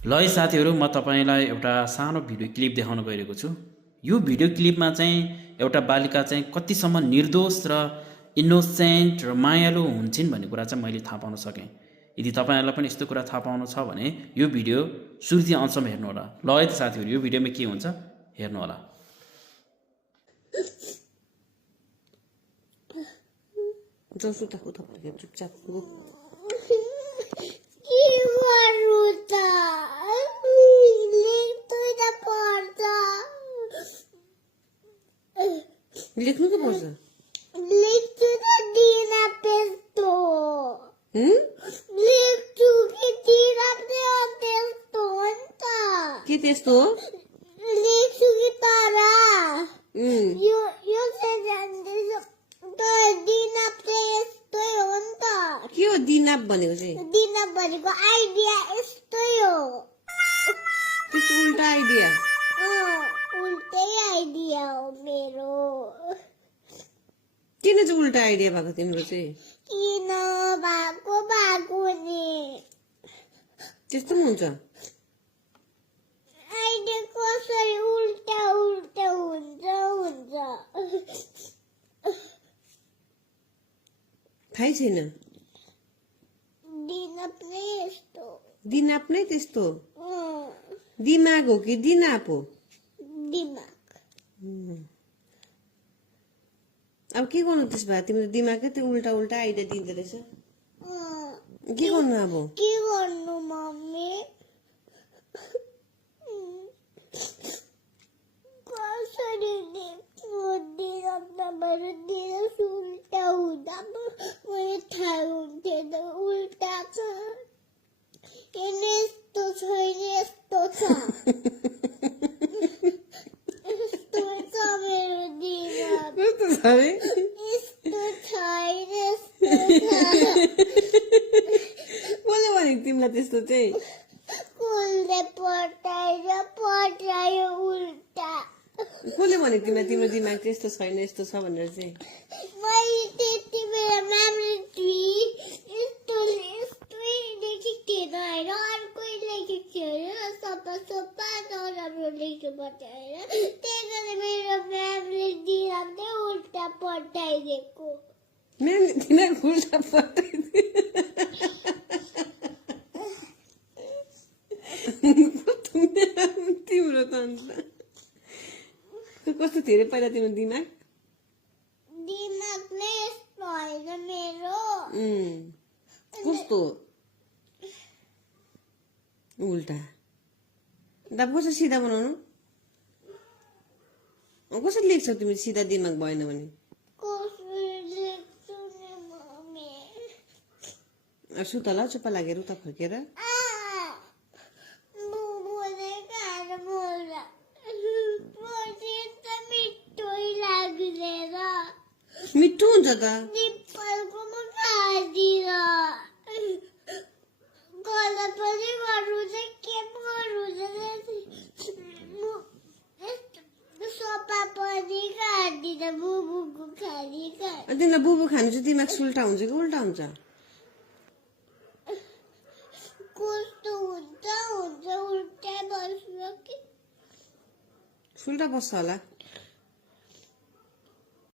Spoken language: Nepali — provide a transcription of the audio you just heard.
ल है साथीहरू, म तपाईँलाई एउटा सानो भिडियो क्लिप देखाउन गइरहेको छु। यो भिडियो क्लिपमा चाहिँ एउटा बालिका चाहिँ कतिसम्म निर्दोष र इनोसेन्ट र मायालु हुन्छन् भन्ने कुरा चाहिँ मैले थाहा पाउन सकेँ। यदि तपाईँहरूलाई पनि यस्तो कुरा थाहा पाउनु छ भने यो भिडियो सुरुदेखि अन्तसम्म हेर्नुहोला। ल है त साथीहरू, यो भिडियोमा के हुन्छ हेर्नुहोला। चुपचाप लेख्नु त पर्छ। लेख्छु त दिन त्यस्तो लेख्छु कि दिन त्यस्तो हो नि त। के त्यस्तो हो? लेख्छु कि तर यो चाहिँ जान्दैछ दिन चाहिँ यस्तै हो नि त। के हो दिनाप भनेको चाहिँ? दिनाप भनेको आइडिया यस्तै हो। त्यस्तो उल्टा आइडिया? उल्टै आइडिया हो मेरो। किन चाहिँ उल्टा आइडिया भएको तिम्रो चाहिँ? किन भएको नि त्यस्तो पनि हुन्छ? आइडिया कसरी उल्टा उल्टा हुन्छ थाहै छैन। दिनाप नै यस्तो। दिनाप नै त्यस्तो? दिमाग हो कि दिनाप हो? दिमाग। अब के गर्नु त्यस भए? तिम्रो दिमागै त्यो उल्टा उल्टा आइडिया दिँदो रहेछ। के गर्नु अब? के गर्नु मम्मी? कसरी लेख्नु दिनाप नभएर दिनाप उल्टा हुँदा मैले थाहा हुन्थेन। उल्टा छ यस्तो छैन यस्तो छ। यस्तो छ मेरो दिनाप। कस्तो छ रे? यस्तो छैन यस्तो छ। कसले भनेको तिमीलाई त्यस्तो चाहिँ? कसले पठायो उल्टा। कसले भनेको तिमीलाई तिम्रो दिमाग चाहिँ यस्तो छैन यस्तो छ भनेर चाहिँ? मैले त्यति बेला म्यामले यस्तै लेखेको थिएन होइन, अर्कै लेखेको थियो होइन। सफा नराम्रो लेख्नु पर्छ होइन। त्यही कारण मेरो म्यामले दिनाप चाहिँ उल्टा पठाइदिएको। म्यामले दिमाग उल्टा पठाइदियो? तिम्रो त अन्त कस्तो थियो पहिला तिम्रो दिमाग? दिमाग नै यस्तो होइन मेरो। कस्तो उल्टा? अब कसरी सिधा बनाउनु? कसरी लेख्छौ तिमी सिधा दिमाग भएन भने? कसरी लेख्छु नि मम्मी? सुत ल, चुप्प लागेर उता फर्केर। बुबुले खाएर बोल्दा त मिठै लाग्दैन। मिठो हुन्छ त। निप्पलको म खाँदिन। गला पनि गर्नु चाहिँ के गर्नु सफा पनि खाँदिन। बुबुको खाने तिमीलाई बुबु खानु चाहिँ दिमाग सुल्टा हुन्छ कि उल्टा हुन्छ? कस्तो हुन्छ उल्टै बस्छ कि सुल्टा बस्छ होला।